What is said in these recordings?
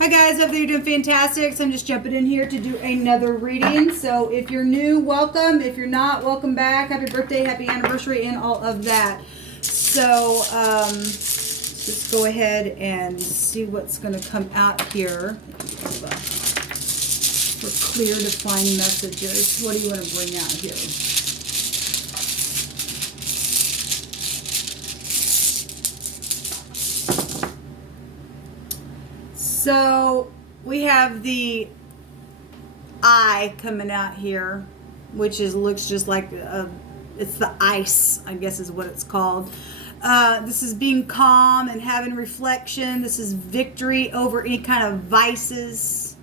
Hi guys, hope that you're doing fantastic. So I'm just jumping in here to do another reading. So if you're new, welcome. If you're not, welcome back. Happy birthday, happy anniversary, and all of that. So let's just go ahead and see what's going to come out here for clear, defined messages. What do you want to bring out here? So we have the eye coming out here, which looks just like it's the ice, I guess is what it's called. This is being calm and having reflection. This is victory over any kind of vices,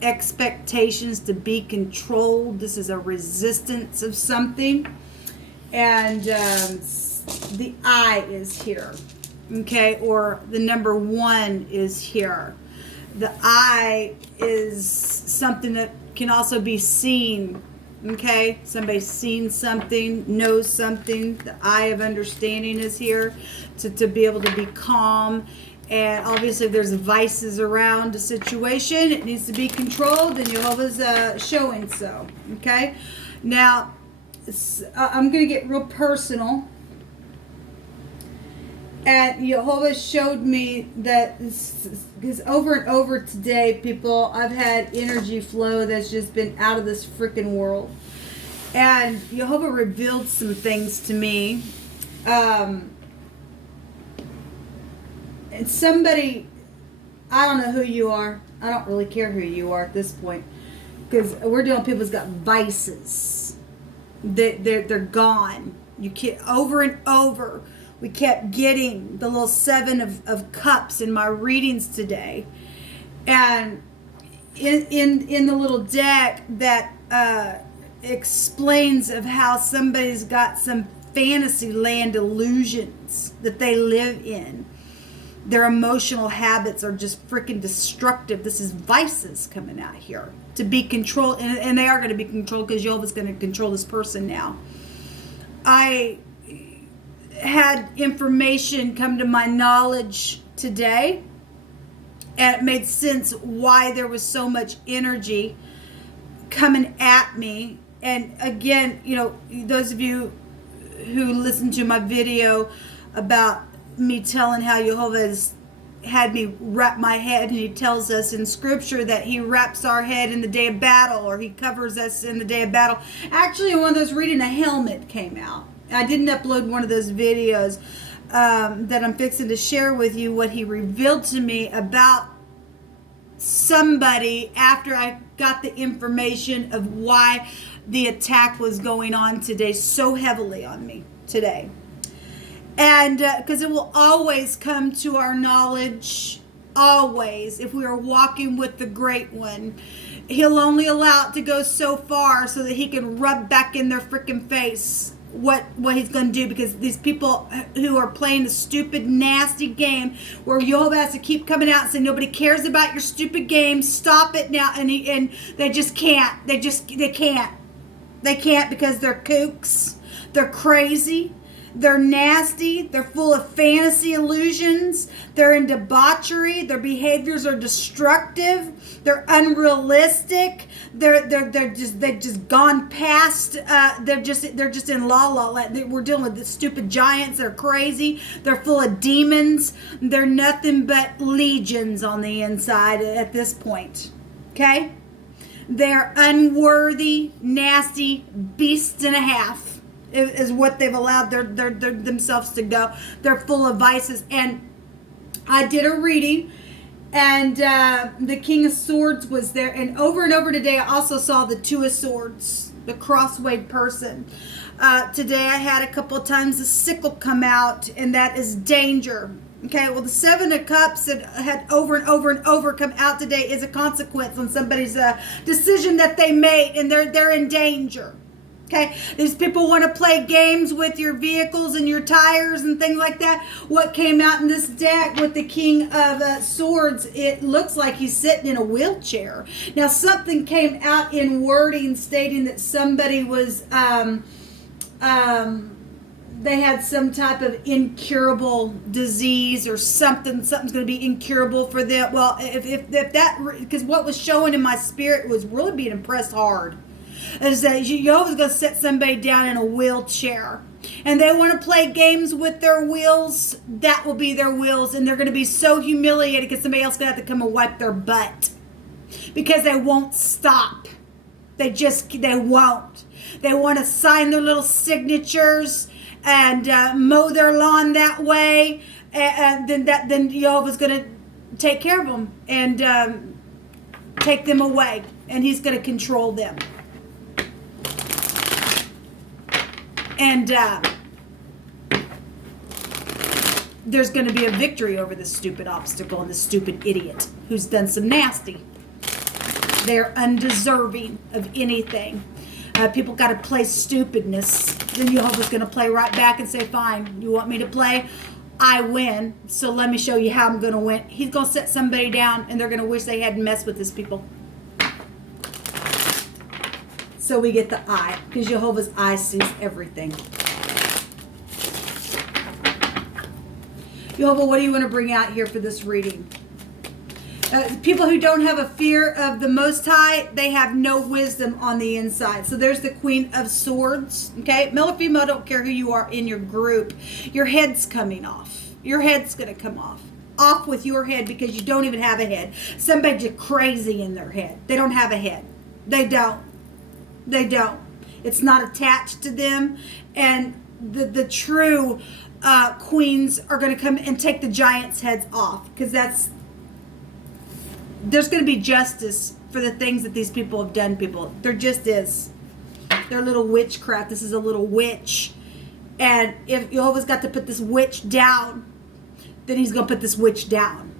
expectations to be controlled. This is a resistance of something. And the I is here, okay, or the number 1 is here. The I is something that can also be seen, okay? Somebody's seen something, knows something. The eye of understanding is here to be able to be calm. And obviously if there's vices around a situation, it needs to be controlled, and Jehovah's showing so, okay? Now, I'm going to get real personal. And Jehovah showed me that, because over and over today, people, I've had energy flow that's just been out of this freaking world. And Jehovah revealed some things to me. And somebody, I don't know who you are. I don't really care who you are at this point. Because we're dealing with people who's got vices. They're gone. You can't, over and over. We kept getting the little 7 of cups in my readings today. And in the little deck that explains of how somebody's got some fantasy land illusions that they live in. Their emotional habits are just freaking destructive. This is vices coming out here to be controlled. And they are going to be controlled because Jehovah's going to control this person now. I had information come to my knowledge today, and it made sense why there was so much energy coming at me. And again, you know, those of you who listened to my video about me telling how Jehovah has had me wrap my head, and he tells us in scripture that he wraps our head in the day of battle, or he covers us in the day of battle. Actually, one of those reading a helmet came out. I didn't upload one of those videos that I'm fixing to share with you, what he revealed to me about somebody after I got the information of why the attack was going on today so heavily on me today. And because it will always come to our knowledge, always, if we are walking with the Great One. He'll only allow it to go so far so that he can rub back in their freaking face what he's going to do, because these people who are playing the stupid, nasty game where Jehovah has to keep coming out and saying, nobody cares about your stupid game, stop it now, and they just can't. They can't because they're kooks, they're crazy, they're nasty, they're full of fantasy illusions, they're in debauchery, their behaviors are destructive, they're unrealistic, they've just gone past, they're just in la la land. We're dealing with the stupid giants, they're crazy, they're full of demons, they're nothing but legions on the inside at this point, okay? They're unworthy, nasty beasts and a half. Is what they've allowed their themselves to go. They're full of vices. And I did a reading, and the King of Swords was there. And over today, I also saw the 2 of Swords, the crosswayed person. Today, I had a couple of times the sickle come out, and that is danger. Okay, well, the 7 of Cups that had over and over come out today is a consequence on somebody's decision that they made, and they're in danger. Okay, these people want to play games with your vehicles and your tires and things like that. What came out in this deck with the King of Swords, it looks like he's sitting in a wheelchair. Now, something came out in wording stating that somebody was they had some type of incurable disease or something's going to be incurable for them. Well, if that, because what was showing in my spirit was really being impressed hard, is that Jehovah's going to set somebody down in a wheelchair, and they want to play games with their wheels. That will be their wheels, and they're going to be so humiliated because somebody else is going to have to come and wipe their butt because they won't stop. They won't. They want to sign their little signatures and mow their lawn that way, and then Jehovah's going to take care of them and take them away, and he's going to control them. And there's going to be a victory over this stupid obstacle and this stupid idiot who's done some nasty. They're undeserving of anything. People got to play stupidness. Then Jehovah's going to play right back and say, fine, you want me to play? I win. So let me show you how I'm going to win. He's going to set somebody down, and they're going to wish they hadn't messed with his people. So we get the eye, because Jehovah's eye sees everything. Jehovah, what do you want to bring out here for this reading? People who don't have a fear of the Most High, they have no wisdom on the inside. So there's the Queen of Swords. Okay, male or female, don't care who you are in your group. Your head's coming off. Your head's going to come off. Off with your head, because you don't even have a head. Somebody's just crazy in their head. They don't have a head. They don't. They don't. It's not attached to them. And the true queens are going to come and take the giants' heads off, because there's going to be justice for the things that these people have done, people. There just is. They're little witchcraft. This is a little witch. And if Jehovah's got to put this witch down, then he's going to put this witch down.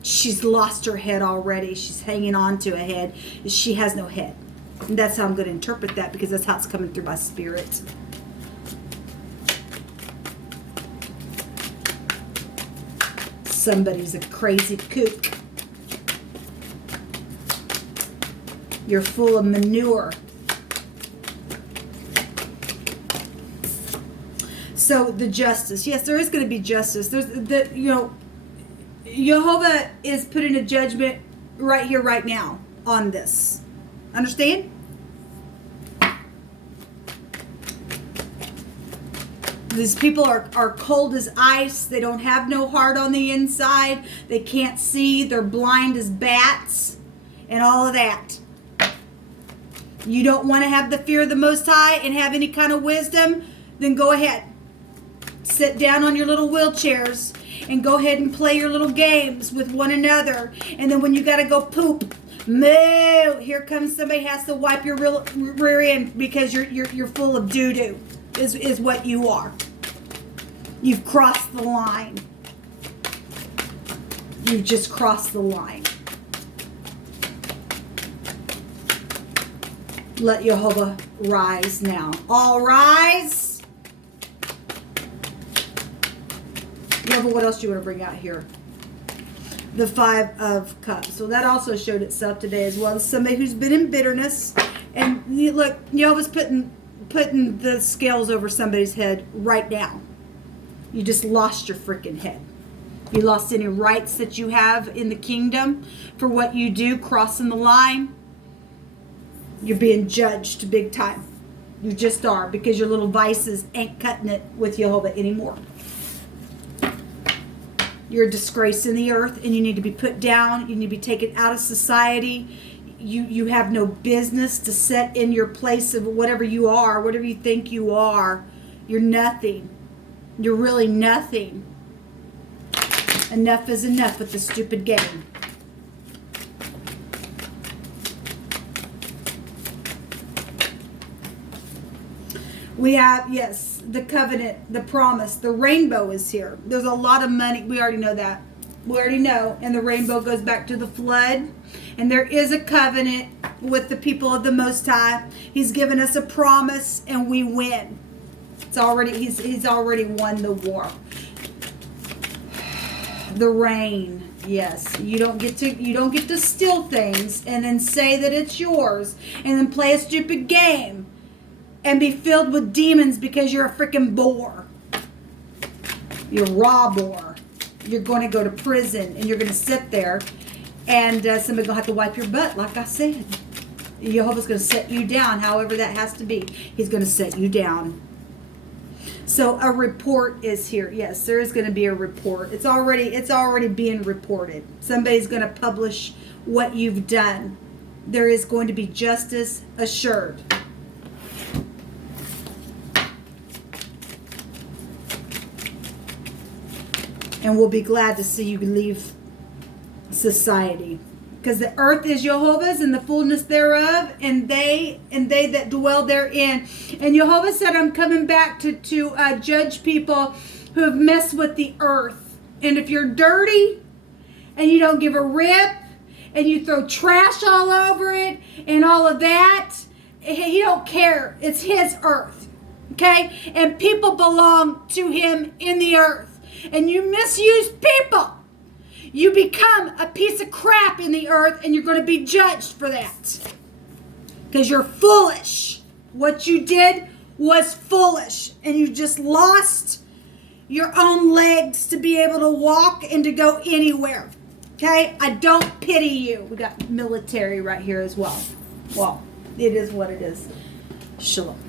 She's lost her head already. She's hanging on to a head. She has no head. And that's how I'm going to interpret that, because that's how it's coming through my spirit. Somebody's a crazy kook. You're full of manure. So the justice. Yes, there is going to be justice. There's Jehovah is putting a judgment right here, right now on this. Understand? These people are cold as ice. They don't have no heart on the inside. They can't see. They're blind as bats and all of that. You don't want to have the fear of the Most High and have any kind of wisdom? Then go ahead. Sit down on your little wheelchairs and go ahead and play your little games with one another. And then when you got to go poop, moo, here comes somebody has to wipe your rear end, because you're full of doo-doo is what you are. You've crossed the line. You've just crossed the line. Let Jehovah rise now. All rise. Jehovah, what else do you want to bring out here? The Five of Cups. So that also showed itself today as well. Somebody who's been in bitterness. And look, Jehovah's putting the scales over somebody's head right now. You just lost your freaking head. You lost any rights that you have in the kingdom for what you do, crossing the line. You're being judged big time. You just are, because your little vices ain't cutting it with Jehovah anymore. You're a disgrace in the earth, and you need to be put down. You need to be taken out of society. You have no business to set in your place of whatever you are, whatever you think you are. You're nothing. You're really nothing. Enough is enough with the stupid game. We have, yes, the covenant, the promise, the rainbow is here. There's a lot of money. We already know that. We already know. And the rainbow goes back to the flood. And there is a covenant with the people of the Most High. He's given us a promise, and we win. It's already, he's already won the war. The rain. Yes, you don't get to steal things and then say that it's yours and then play a stupid game and be filled with demons because you're a freaking bore. you're a robber. You're going to go to prison, and you're going to sit there, and somebody's going to have to wipe your butt, like I said. Jehovah's going to set you down, however that has to be. He's going to set you down. So a report is here. Yes, there is going to be a report. It's already being reported. Somebody's going to publish what you've done. There is going to be justice assured. And we'll be glad to see you leave society. Because the earth is Jehovah's and the fullness thereof, and they that dwell therein. And Jehovah said, I'm coming back to judge people who have messed with the earth. And if you're dirty and you don't give a rip and you throw trash all over it and all of that, he don't care. It's his earth. Okay? And people belong to him in the earth. And you misuse people, you become a piece of crap in the earth, and you're going to be judged for that. Because you're foolish. What you did was foolish. And you just lost your own legs to be able to walk and to go anywhere. Okay? I don't pity you. We got military right here as well. Well, it is what it is. Shalom.